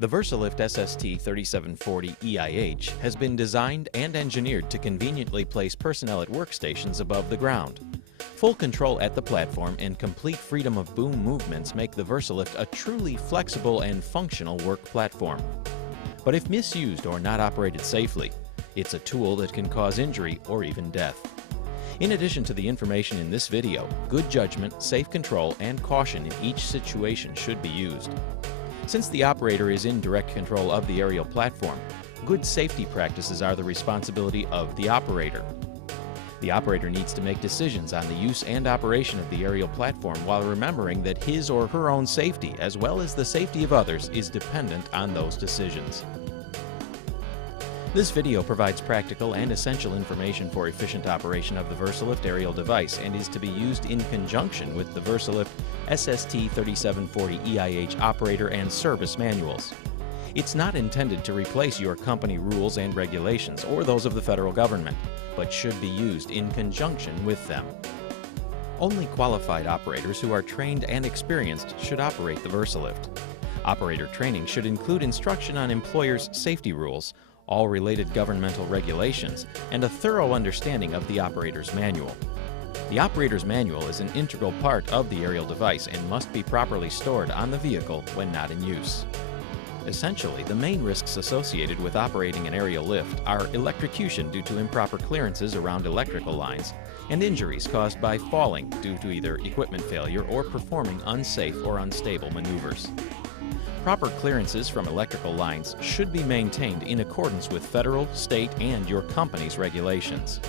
The Versalift SST 3740 EIH has been designed and engineered to conveniently place personnel at workstations above the ground. Full control at the platform and complete freedom of boom movements make the Versalift a truly flexible and functional work platform. But if misused or not operated safely, it's a tool that can cause injury or even death. In addition to the information in this video, good judgment, safe control, and caution in each situation should be used. Since the operator is in direct control of the aerial platform, good safety practices are the responsibility of the operator. The operator needs to make decisions on the use and operation of the aerial platform while remembering that his or her own safety, as well as the safety of others, is dependent on those decisions. This video provides practical and essential information for efficient operation of the Versalift aerial device and is to be used in conjunction with the Versalift SST 3740 EIH operator and service manuals. It's not intended to replace your company rules and regulations or those of the federal government, but should be used in conjunction with them. Only qualified operators who are trained and experienced should operate the Versalift. Operator training should include instruction on employers' safety rules, all related governmental regulations, and a thorough understanding of the operator's manual. The operator's manual is an integral part of the aerial device and must be properly stored on the vehicle when not in use. Essentially, the main risks associated with operating an aerial lift are electrocution due to improper clearances around electrical lines and injuries caused by falling due to either equipment failure or performing unsafe or unstable maneuvers. Proper clearances from electrical lines should be maintained in accordance with federal, state, and your company's regulations.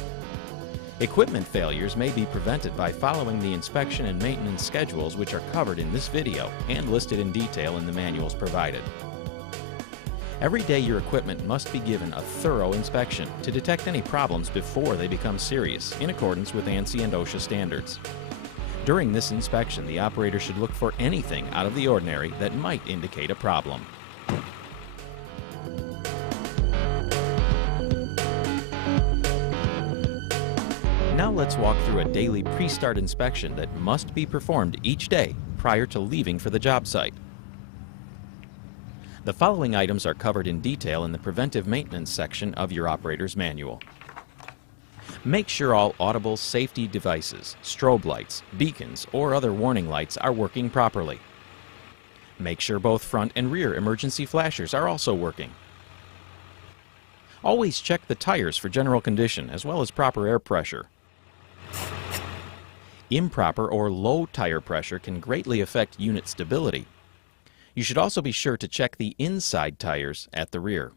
Equipment failures may be prevented by following the inspection and maintenance schedules which are covered in this video and listed in detail in the manuals provided. Every day your equipment must be given a thorough inspection to detect any problems before they become serious in accordance with ANSI and OSHA standards. During this inspection, the operator should look for anything out of the ordinary that might indicate a problem. Now let's walk through a daily pre-start inspection that must be performed each day prior to leaving for the job site. The following items are covered in detail in the preventive maintenance section of your operator's manual. Make sure all audible safety devices, strobe lights, beacons, or other warning lights are working properly. Make sure both front and rear emergency flashers are also working. Always check the tires for general condition as well as proper air pressure. Improper or low tire pressure can greatly affect unit stability. You should also be sure to check the inside tires at the rear.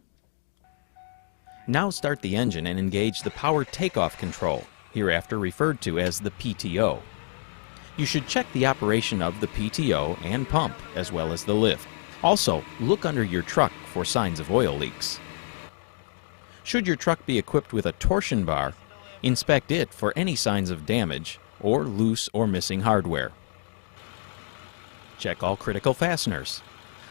Now start the engine and engage the power takeoff control, hereafter referred to as the PTO. You should check the operation of the PTO and pump, as well as the lift. Also, look under your truck for signs of oil leaks. Should your truck be equipped with a torsion bar, inspect it for any signs of damage or loose or missing hardware. Check all critical fasteners.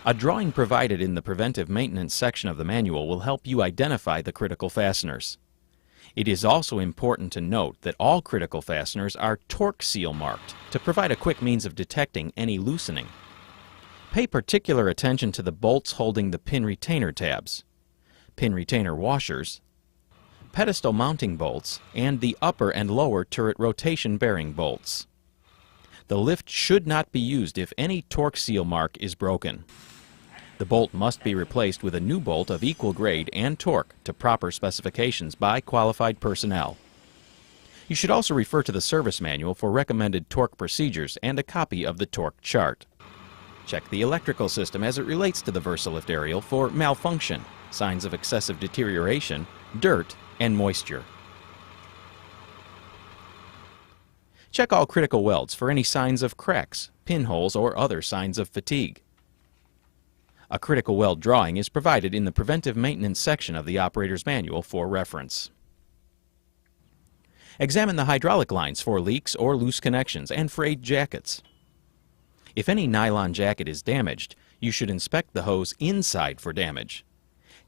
A drawing provided in the preventive maintenance section of the manual will help you identify the critical fasteners. It is also important to note that all critical fasteners are torque seal marked to provide a quick means of detecting any loosening. Pay particular attention to the bolts holding the pin retainer tabs, pin retainer washers, pedestal mounting bolts, and the upper and lower turret rotation bearing bolts. The lift should not be used if any torque seal mark is broken. The bolt must be replaced with a new bolt of equal grade and torque to proper specifications by qualified personnel. You should also refer to the service manual for recommended torque procedures and a copy of the torque chart. Check the electrical system as it relates to the Versalift aerial for malfunction, signs of excessive deterioration, dirt, and moisture. Check all critical welds for any signs of cracks, pinholes, or other signs of fatigue. A critical weld drawing is provided in the preventive maintenance section of the operator's manual for reference. Examine the hydraulic lines for leaks or loose connections and frayed jackets. If any nylon jacket is damaged, you should inspect the hose inside for damage.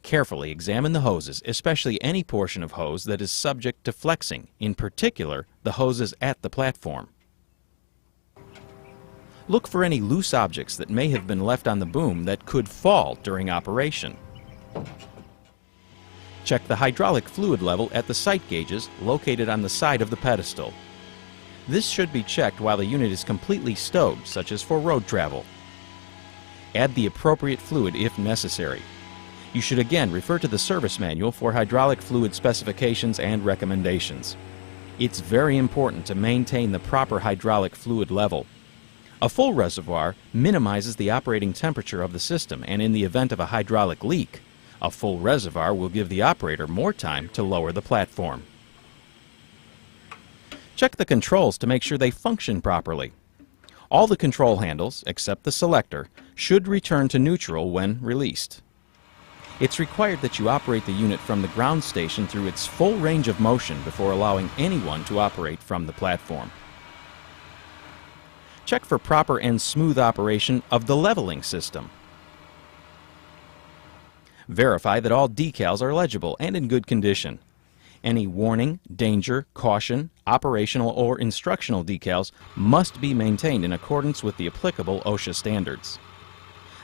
Carefully examine the hoses, especially any portion of hose that is subject to flexing, in particular the hoses at the platform. Look for any loose objects that may have been left on the boom that could fall during operation. Check the hydraulic fluid level at the sight gauges located on the side of the pedestal. This should be checked while the unit is completely stowed, such as for road travel. Add the appropriate fluid if necessary. You should again refer to the service manual for hydraulic fluid specifications and recommendations. It's very important to maintain the proper hydraulic fluid level. A full reservoir minimizes the operating temperature of the system, and in the event of a hydraulic leak, a full reservoir will give the operator more time to lower the platform. Check the controls to make sure they function properly. All the control handles, except the selector, should return to neutral when released. It's required that you operate the unit from the ground station through its full range of motion before allowing anyone to operate from the platform. Check for proper and smooth operation of the leveling system. Verify that all decals are legible and in good condition. Any warning, danger, caution, operational or instructional decals must be maintained in accordance with the applicable OSHA standards.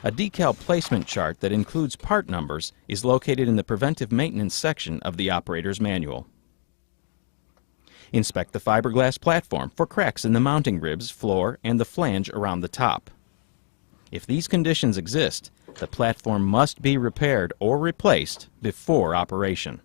A decal placement chart that includes part numbers is located in the preventive maintenance section of the operator's manual. Inspect the fiberglass platform for cracks in the mounting ribs, floor, and the flange around the top. If these conditions exist, the platform must be repaired or replaced before operation.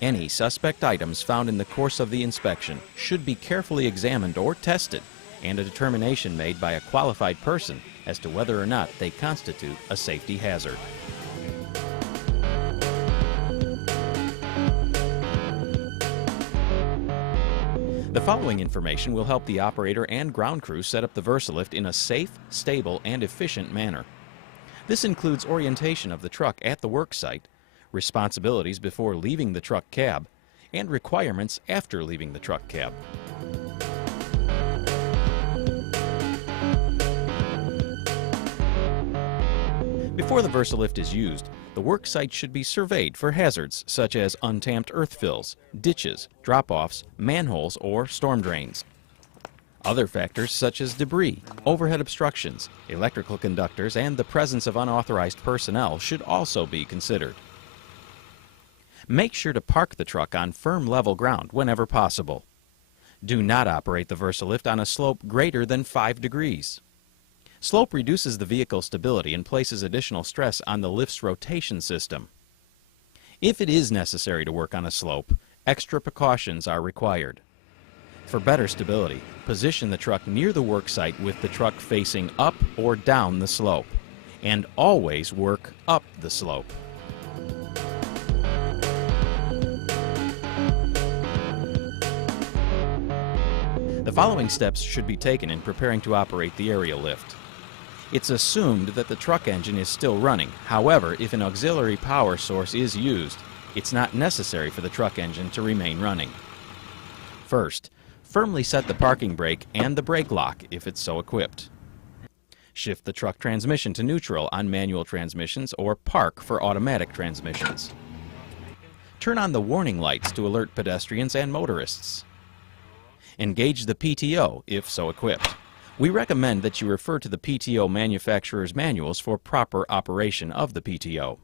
Any suspect items found in the course of the inspection should be carefully examined or tested, and a determination made by a qualified person as to whether or not they constitute a safety hazard. The following information will help the operator and ground crew set up the Versalift in a safe, stable, and efficient manner. This includes orientation of the truck at the work site, responsibilities before leaving the truck cab, and requirements after leaving the truck cab. Before the Versalift is used, the work site should be surveyed for hazards such as untamped earth fills, ditches, drop-offs, manholes, or storm drains. Other factors such as debris, overhead obstructions, electrical conductors, and the presence of unauthorized personnel should also be considered. Make sure to park the truck on firm level ground whenever possible. Do not operate the Versalift on a slope greater than 5 degrees. Slope reduces the vehicle's stability and places additional stress on the lift's rotation system. If it is necessary to work on a slope, extra precautions are required. For better stability, position the truck near the work site with the truck facing up or down the slope, and always work up the slope. The following steps should be taken in preparing to operate the aerial lift. It's assumed that the truck engine is still running. However, if an auxiliary power source is used, it's not necessary for the truck engine to remain running. First, firmly set the parking brake and the brake lock if it's so equipped. Shift the truck transmission to neutral on manual transmissions or park for automatic transmissions. Turn on the warning lights to alert pedestrians and motorists. Engage the PTO if so equipped. We recommend that you refer to the PTO manufacturer's manuals for proper operation of the PTO.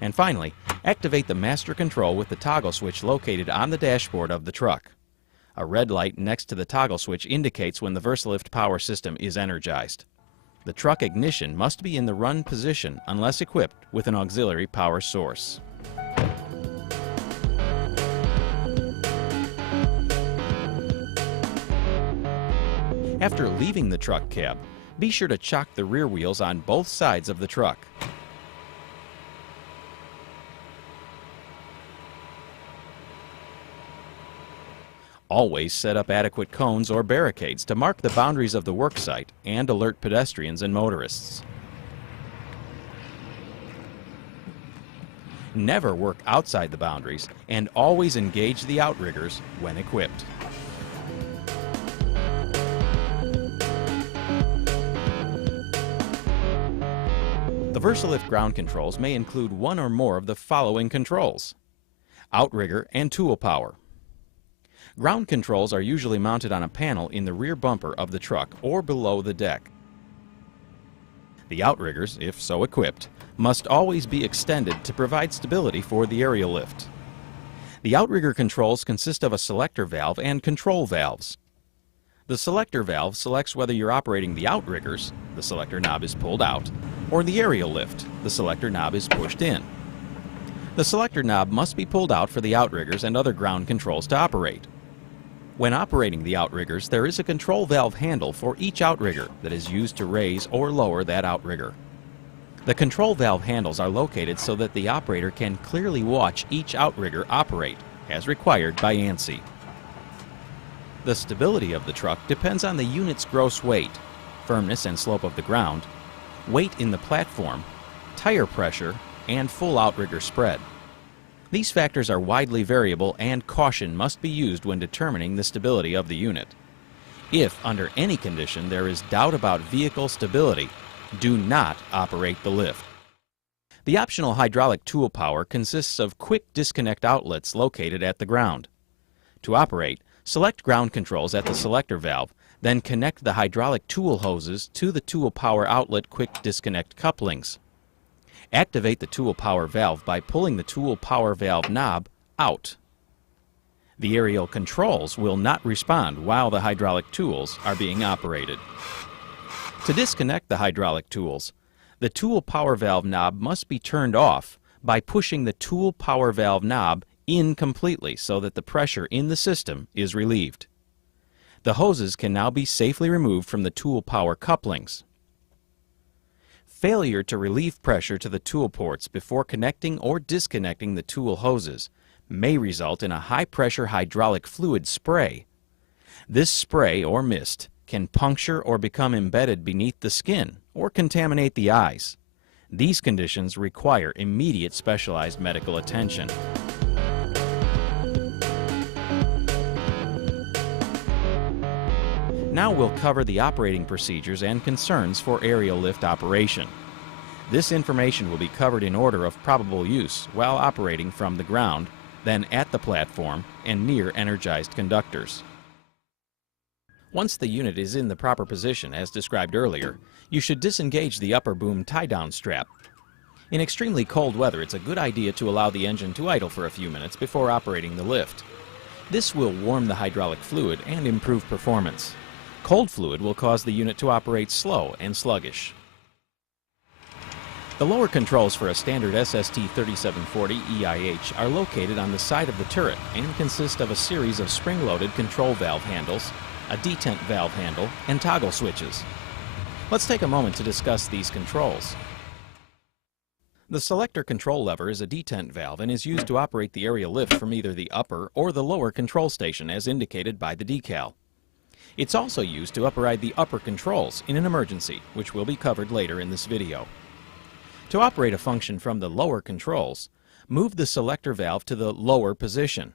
And finally, activate the master control with the toggle switch located on the dashboard of the truck. A red light next to the toggle switch indicates when the Versalift power system is energized. The truck ignition must be in the run position unless equipped with an auxiliary power source. After leaving the truck cab, be sure to chock the rear wheels on both sides of the truck. Always set up adequate cones or barricades to mark the boundaries of the work site and alert pedestrians and motorists. Never work outside the boundaries, and always engage the outriggers when equipped. The Versalift ground controls may include one or more of the following controls: outrigger and tool power. Ground controls are usually mounted on a panel in the rear bumper of the truck or below the deck. The outriggers, if so equipped, must always be extended to provide stability for the aerial lift. The outrigger controls consist of a selector valve and control valves. The selector valve selects whether you're operating the outriggers, the selector knob is pulled out, or the aerial lift, the selector knob is pushed in. The selector knob must be pulled out for the outriggers and other ground controls to operate. When operating the outriggers, there is a control valve handle for each outrigger that is used to raise or lower that outrigger. The control valve handles are located so that the operator can clearly watch each outrigger operate, as required by ANSI. The stability of the truck depends on the unit's gross weight, firmness and slope of the ground, weight in the platform, tire pressure, and full outrigger spread. These factors are widely variable and caution must be used when determining the stability of the unit. If, under any condition, there is doubt about vehicle stability, do not operate the lift. The optional hydraulic tool power consists of quick disconnect outlets located at the ground. To operate, select ground controls at the selector valve, then connect the hydraulic tool hoses to the tool power outlet quick disconnect couplings. Activate the tool power valve by pulling the tool power valve knob out. The aerial controls will not respond while the hydraulic tools are being operated. To disconnect the hydraulic tools, the tool power valve knob must be turned off by pushing the tool power valve knob in completely so that the pressure in the system is relieved. The hoses can now be safely removed from the tool power couplings. Failure to relieve pressure to the tool ports before connecting or disconnecting the tool hoses may result in a high-pressure hydraulic fluid spray. This spray or mist can puncture or become embedded beneath the skin or contaminate the eyes. These conditions require immediate specialized medical attention. Now we'll cover the operating procedures and concerns for aerial lift operation. This information will be covered in order of probable use while operating from the ground, then at the platform and near energized conductors. Once the unit is in the proper position as described earlier, you should disengage the upper boom tie-down strap. In extremely cold weather, it's a good idea to allow the engine to idle for a few minutes before operating the lift. This will warm the hydraulic fluid and improve performance. Cold fluid will cause the unit to operate slow and sluggish. The lower controls for a standard SST 3740 EIH are located on the side of the turret and consist of a series of spring-loaded control valve handles, a detent valve handle, and toggle switches. Let's take a moment to discuss these controls. The selector control lever is a detent valve and is used to operate the aerial lift from either the upper or the lower control station as indicated by the decal. It's also used to override the upper controls in an emergency, which will be covered later in this video. To operate a function from the lower controls, move the selector valve to the lower position.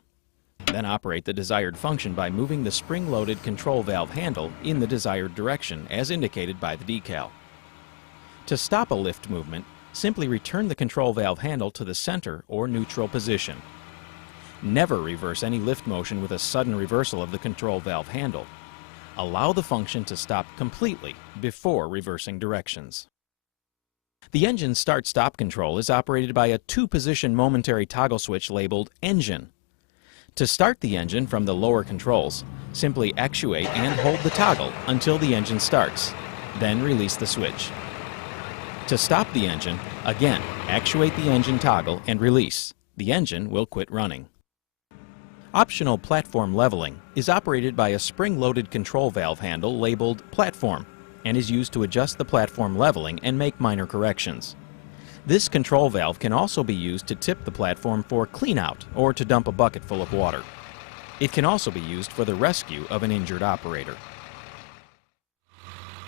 Then operate the desired function by moving the spring-loaded control valve handle in the desired direction as indicated by the decal. To stop a lift movement, simply return the control valve handle to the center or neutral position. Never reverse any lift motion with a sudden reversal of the control valve handle. Allow the function to stop completely before reversing directions. The engine start-stop control is operated by a two-position momentary toggle switch labeled Engine. To start the engine from the lower controls, simply actuate and hold the toggle until the engine starts, then release the switch. To stop the engine, again, actuate the engine toggle and release. The engine will quit running. Optional platform leveling is operated by a spring-loaded control valve handle labeled Platform and is used to adjust the platform leveling and make minor corrections. This control valve can also be used to tip the platform for clean-out or to dump a bucket full of water. It can also be used for the rescue of an injured operator.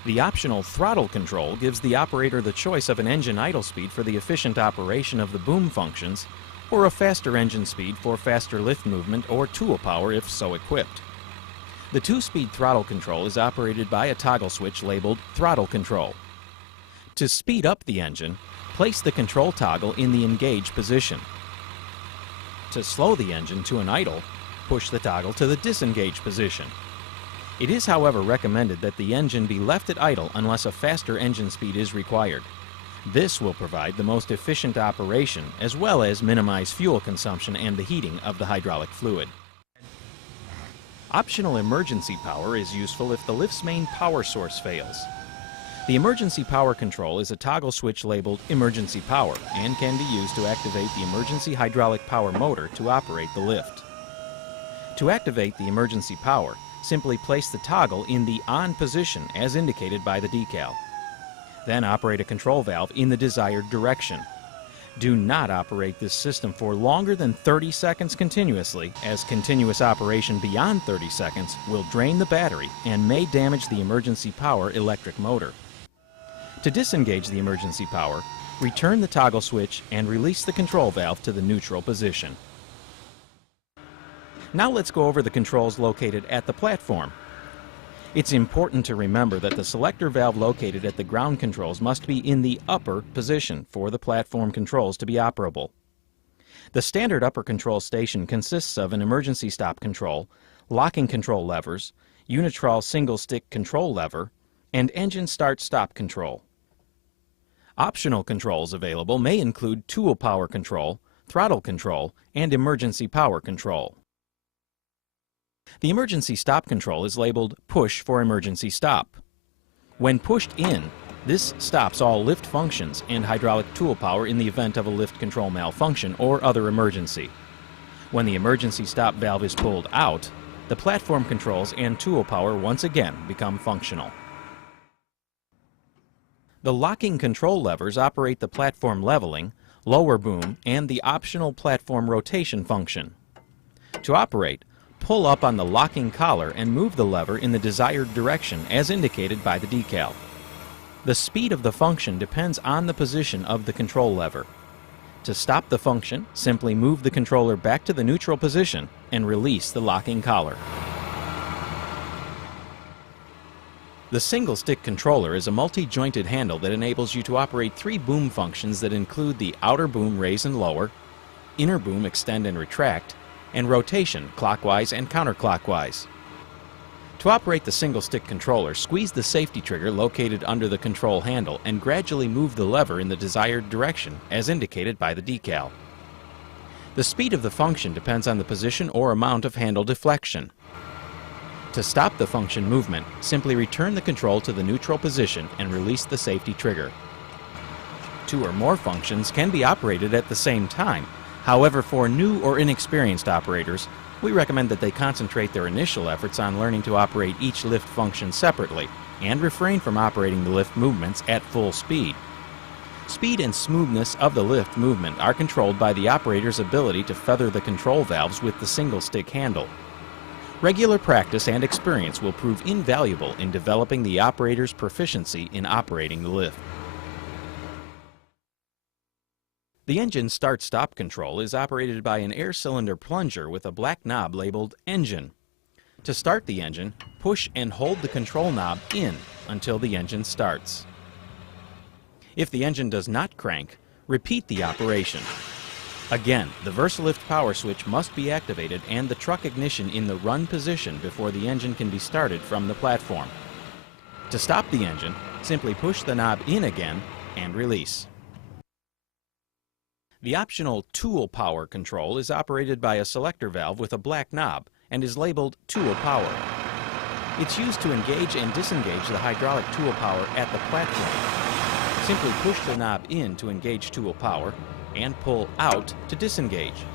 The optional throttle control gives the operator the choice of an engine idle speed for the efficient operation of the boom functions or a faster engine speed for faster lift movement or tool power if so equipped. The two-speed throttle control is operated by a toggle switch labeled Throttle Control. To speed up the engine, place the control toggle in the engage position. To slow the engine to an idle, push the toggle to the disengage position. It is, however, recommended that the engine be left at idle unless a faster engine speed is required. This will provide the most efficient operation as well as minimize fuel consumption and the heating of the hydraulic fluid. Optional emergency power is useful if the lift's main power source fails. The emergency power control is a toggle switch labeled emergency power and can be used to activate the emergency hydraulic power motor to operate the lift. To activate the emergency power, simply place the toggle in the on position as indicated by the decal. Then operate a control valve in the desired direction. Do not operate this system for longer than 30 seconds continuously, as continuous operation beyond 30 seconds will drain the battery and may damage the emergency power electric motor. To disengage the emergency power, return the toggle switch and release the control valve to the neutral position. Now let's go over the controls located at the platform. It's important to remember that the selector valve located at the ground controls must be in the upper position for the platform controls to be operable. The standard upper control station consists of an emergency stop control, locking control levers, unitrol single stick control lever, and engine start-stop control. Optional controls available may include tool power control, throttle control, and emergency power control. The emergency stop control is labeled push for emergency stop. When pushed in, this stops all lift functions and hydraulic tool power in the event of a lift control malfunction or other emergency. When the emergency stop valve is pulled out, the platform controls and tool power once again become functional. The locking control levers operate the platform leveling, lower boom, and the optional platform rotation function. To operate, pull up on the locking collar and move the lever in the desired direction as indicated by the decal. The speed of the function depends on the position of the control lever. To stop the function, simply move the controller back to the neutral position and release the locking collar. The single stick controller is a multi-jointed handle that enables you to operate 3 boom functions that include the outer boom raise and lower, inner boom extend and retract, and rotation clockwise and counterclockwise. To operate the single stick controller, squeeze the safety trigger located under the control handle and gradually move the lever in the desired direction as indicated by the decal. The speed of the function depends on the position or amount of handle deflection. To stop the function movement, simply return the control to the neutral position and release the safety trigger. 2 or more functions can be operated at the same time. However, for new or inexperienced operators, we recommend that they concentrate their initial efforts on learning to operate each lift function separately and refrain from operating the lift movements at full speed. Speed and smoothness of the lift movement are controlled by the operator's ability to feather the control valves with the single stick handle. Regular practice and experience will prove invaluable in developing the operator's proficiency in operating the lift. The engine start-stop control is operated by an air cylinder plunger with a black knob labeled Engine. To start the engine, push and hold the control knob in until the engine starts. If the engine does not crank, repeat the operation. Again, the Versalift power switch must be activated and the truck ignition in the run position before the engine can be started from the platform. To stop the engine, simply push the knob in again and release. The optional tool power control is operated by a selector valve with a black knob and is labeled tool power. It's used to engage and disengage the hydraulic tool power at the platform. Simply push the knob in to engage tool power and pull out to disengage.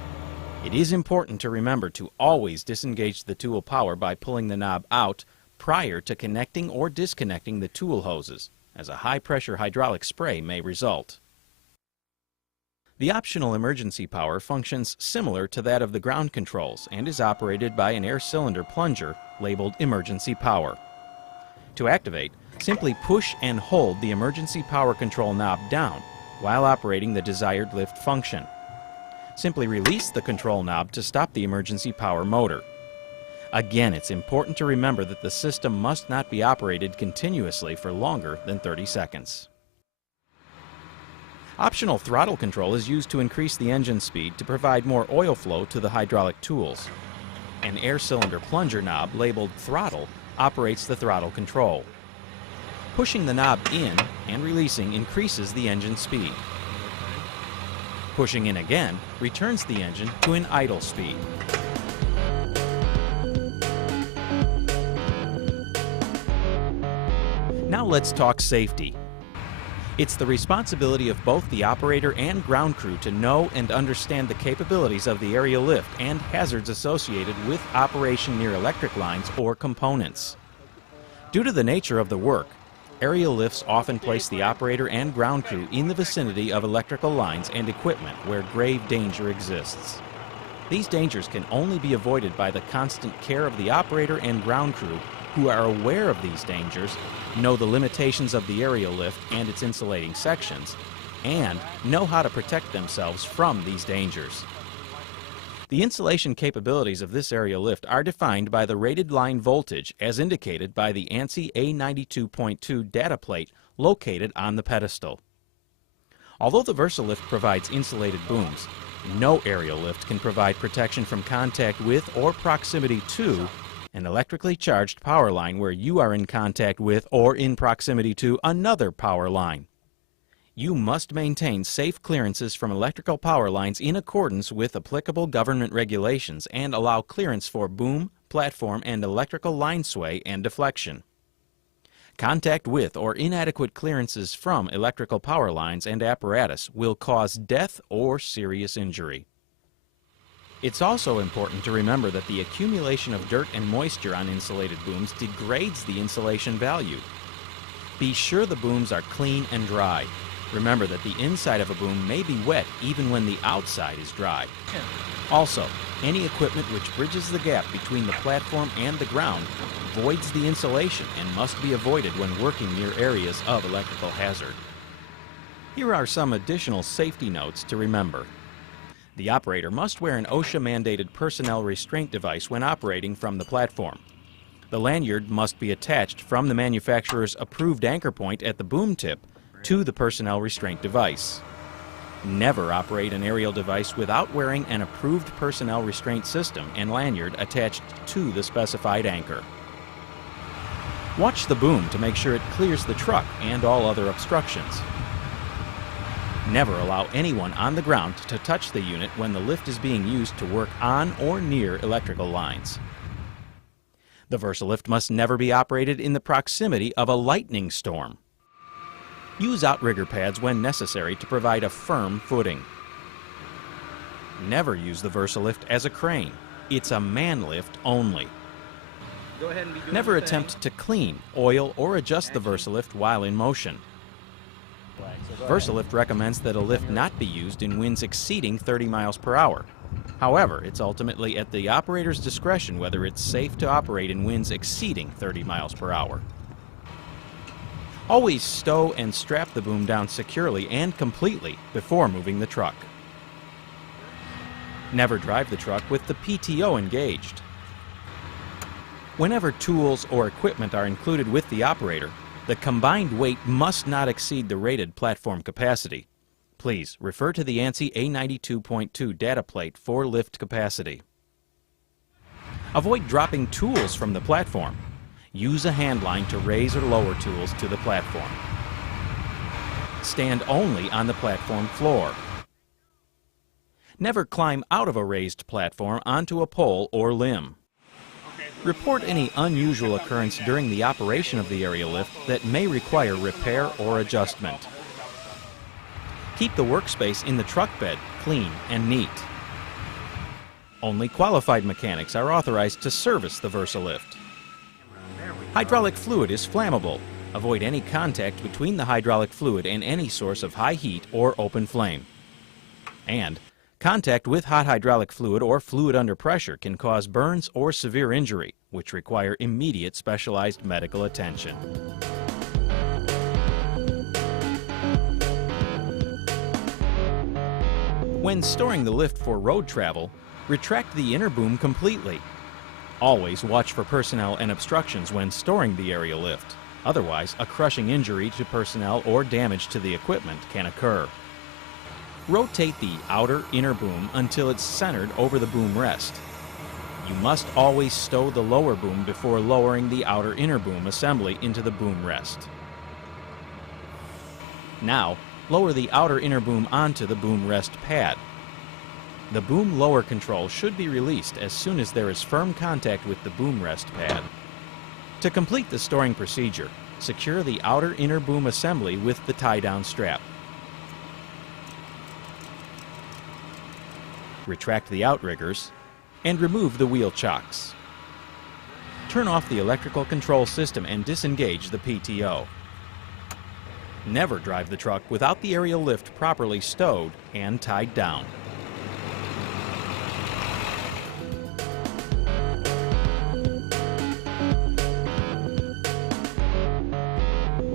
It is important to remember to always disengage the tool power by pulling the knob out prior to connecting or disconnecting the tool hoses, as a high-pressure hydraulic spray may result. The optional emergency power functions similar to that of the ground controls and is operated by an air cylinder plunger labeled emergency power. To activate, simply push and hold the emergency power control knob down while operating the desired lift function. Simply release the control knob to stop the emergency power motor. Again, it's important to remember that the system must not be operated continuously for longer than 30 seconds. Optional throttle control is used to increase the engine speed to provide more oil flow to the hydraulic tools. An air cylinder plunger knob labeled throttle operates the throttle control. Pushing the knob in and releasing increases the engine speed. Pushing in again returns the engine to an idle speed. Now let's talk safety. It's the responsibility of both the operator and ground crew to know and understand the capabilities of the aerial lift and hazards associated with operation near electric lines or components. Due to the nature of the work, aerial lifts often place the operator and ground crew in the vicinity of electrical lines and equipment where grave danger exists. These dangers can only be avoided by the constant care of the operator and ground crew who are aware of these dangers, know the limitations of the aerial lift and its insulating sections, and know how to protect themselves from these dangers. The insulation capabilities of this aerial lift are defined by the rated line voltage as indicated by the ANSI A92.2 data plate located on the pedestal. Although the Versalift provides insulated booms, no aerial lift can provide protection from contact with or proximity to an electrically charged power line where you are in contact with or in proximity to another power line. You must maintain safe clearances from electrical power lines in accordance with applicable government regulations and allow clearance for boom, platform, and electrical line sway and deflection. Contact with or inadequate clearances from electrical power lines and apparatus will cause death or serious injury. It's also important to remember that the accumulation of dirt and moisture on insulated booms degrades the insulation value. Be sure the booms are clean and dry. Remember that the inside of a boom may be wet even when the outside is dry. Also, any equipment which bridges the gap between the platform and the ground voids the insulation and must be avoided when working near areas of electrical hazard. Here are some additional safety notes to remember. The operator must wear an OSHA-mandated personnel restraint device when operating from the platform. The lanyard must be attached from the manufacturer's approved anchor point at the boom tip to the personnel restraint device. Never operate an aerial device without wearing an approved personnel restraint system and lanyard attached to the specified anchor. Watch the boom to make sure it clears the truck and all other obstructions. Never allow anyone on the ground to touch the unit when the lift is being used to work on or near electrical lines. The Versalift must never be operated in the proximity of a lightning storm. Use outrigger pads when necessary to provide a firm footing. Never use the Versalift as a crane. It's a man lift only. Go ahead and be doing Never attempt to clean, oil, or adjust the Versalift while in motion. Versalift recommends that a lift not be used in winds exceeding 30 miles per hour. However, it's ultimately at the operator's discretion whether it's safe to operate in winds exceeding 30 miles per hour. Always stow and strap the boom down securely and completely before moving the truck. Never drive the truck with the PTO engaged. Whenever tools or equipment are included with the operator, the combined weight must not exceed the rated platform capacity. Please refer to the ANSI A92.2 data plate for lift capacity. Avoid dropping tools from the platform. Use a hand line to raise or lower tools to the platform. Stand only on the platform floor. Never climb out of a raised platform onto a pole or limb. Report any unusual occurrence during the operation of the aerial lift that may require repair or adjustment. Keep the workspace in the truck bed clean and neat. Only qualified mechanics are authorized to service the Versalift. Hydraulic fluid is flammable. Avoid any contact between the hydraulic fluid and any source of high heat or open flame. And contact with hot hydraulic fluid or fluid under pressure can cause burns or severe injury, which require immediate specialized medical attention. When storing the lift for road travel, retract the inner boom completely. Always watch for personnel and obstructions when storing the aerial lift. Otherwise, a crushing injury to personnel or damage to the equipment can occur. Rotate the outer inner boom until it's centered over the boom rest. You must always stow the lower boom before lowering the outer inner boom assembly into the boom rest. Now, lower the outer inner boom onto the boom rest pad. The boom lower control should be released as soon as there is firm contact with the boom rest pad. To complete the storing procedure, secure the outer inner boom assembly with the tie-down strap. Retract the outriggers and remove the wheel chocks. Turn off the electrical control system and disengage the PTO. Never drive the truck without the aerial lift properly stowed and tied down.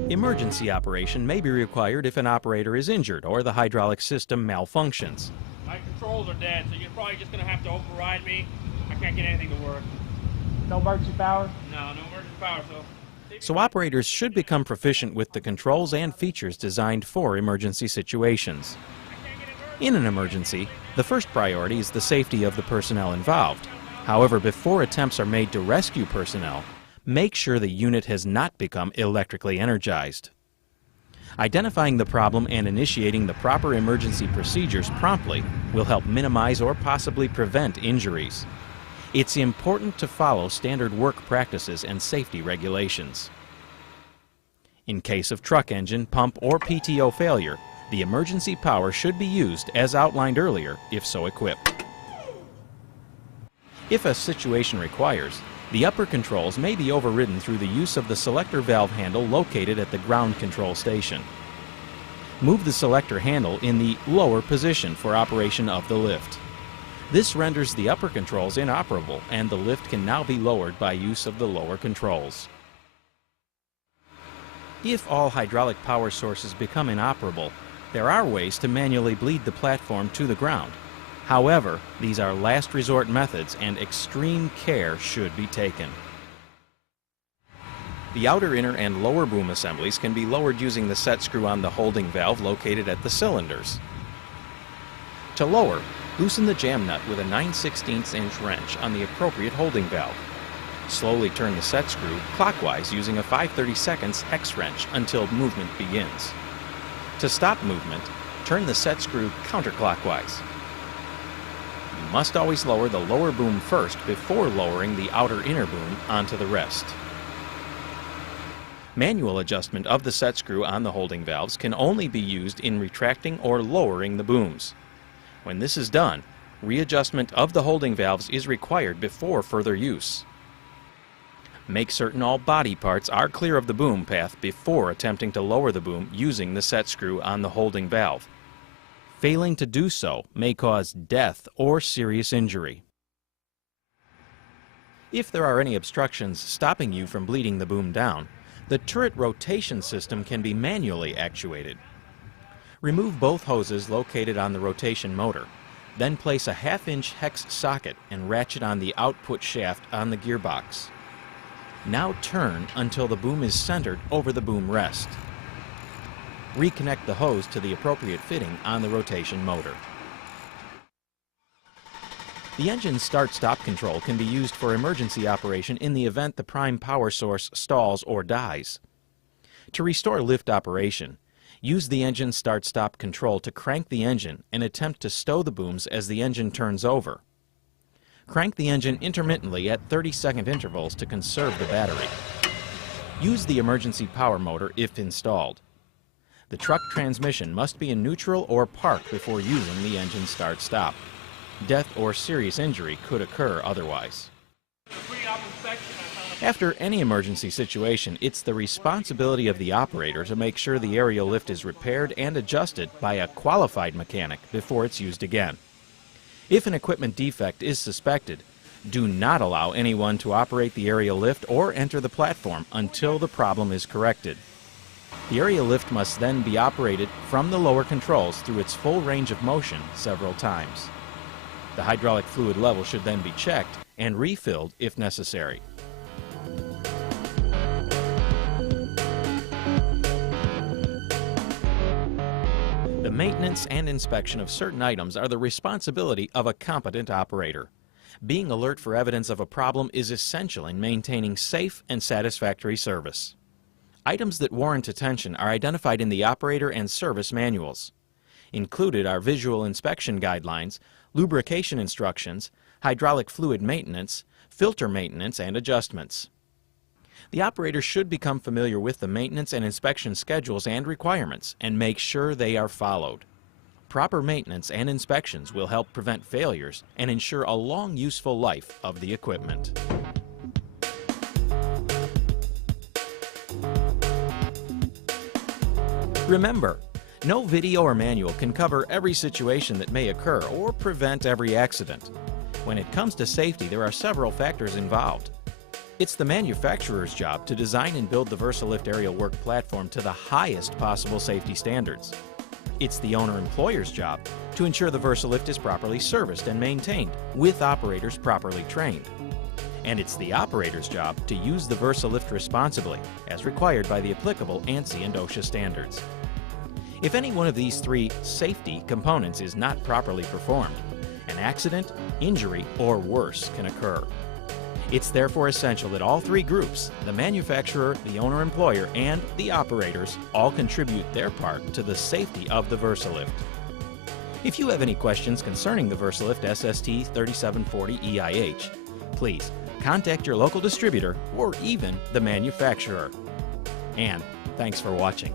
Emergency operation may be required if an operator is injured or the hydraulic system malfunctions. My controls are dead, so you're probably just going to have to override me. I can't get anything to work. No emergency power? No emergency power, So operators should become proficient with the controls and features designed for emergency situations. In an emergency, the first priority is the safety of the personnel involved. However, before attempts are made to rescue personnel, make sure the unit has not become electrically energized. Identifying the problem and initiating the proper emergency procedures promptly will help minimize or possibly prevent injuries. It's important to follow standard work practices and safety regulations. In case of truck engine, pump, or PTO failure, the emergency power should be used as outlined earlier, if so equipped. If a situation requires, the upper controls may be overridden through the use of the selector valve handle located at the ground control station. Move the selector handle in the lower position for operation of the lift. This renders the upper controls inoperable, and the lift can now be lowered by use of the lower controls. If all hydraulic power sources become inoperable, there are ways to manually bleed the platform to the ground. However, these are last resort methods and extreme care should be taken. The outer, inner, and lower boom assemblies can be lowered using the set screw on the holding valve located at the cylinders. To lower, loosen the jam nut with a 9/16 inch wrench on the appropriate holding valve. Slowly turn the set screw clockwise using a 5/32 hex wrench until movement begins. To stop movement, turn the set screw counterclockwise. You must always lower the lower boom first before lowering the outer inner boom onto the rest. Manual adjustment of the set screw on the holding valves can only be used in retracting or lowering the booms. When this is done, readjustment of the holding valves is required before further use. Make certain all body parts are clear of the boom path before attempting to lower the boom using the set screw on the holding valve. Failing to do so may cause death or serious injury. If there are any obstructions stopping you from bleeding the boom down, the turret rotation system can be manually actuated. Remove both hoses located on the rotation motor. Then place a 1/2-inch hex socket and ratchet on the output shaft on the gearbox. Now turn until the boom is centered over the boom rest. Reconnect the hose to the appropriate fitting on the rotation motor. The engine start-stop control can be used for emergency operation in the event the prime power source stalls or dies. To restore lift operation, use the engine start-stop control to crank the engine and attempt to stow the booms as the engine turns over. Crank the engine intermittently at 30-second intervals to conserve the battery. Use the emergency power motor if installed. The truck transmission must be in neutral or park before using the engine start-stop. Death or serious injury could occur otherwise. After any emergency situation, it's the responsibility of the operator to make sure the aerial lift is repaired and adjusted by a qualified mechanic before it's used again. If an equipment defect is suspected, do not allow anyone to operate the aerial lift or enter the platform until the problem is corrected. The aerial lift must then be operated from the lower controls through its full range of motion several times. The hydraulic fluid level should then be checked and refilled if necessary. The maintenance and inspection of certain items are the responsibility of a competent operator. Being alert for evidence of a problem is essential in maintaining safe and satisfactory service. Items that warrant attention are identified in the operator and service manuals. Included are visual inspection guidelines, lubrication instructions, hydraulic fluid maintenance, filter maintenance, and adjustments. The operator should become familiar with the maintenance and inspection schedules and requirements and make sure they are followed. Proper maintenance and inspections will help prevent failures and ensure a long useful life of the equipment. Remember, no video or manual can cover every situation that may occur or prevent every accident. When it comes to safety, there are several factors involved. It's the manufacturer's job to design and build the Versalift aerial work platform to the highest possible safety standards. It's the owner-employer's job to ensure the Versalift is properly serviced and maintained, with operators properly trained. And it's the operator's job to use the Versalift responsibly, as required by the applicable ANSI and OSHA standards. If any one of these three safety components is not properly performed, an accident, injury, or worse can occur. It's therefore essential that all three groups, the manufacturer, the owner-employer, and the operators, all contribute their part to the safety of the Versalift. If you have any questions concerning the Versalift SST 3740 EIH, please contact your local distributor or even the manufacturer. And thanks for watching.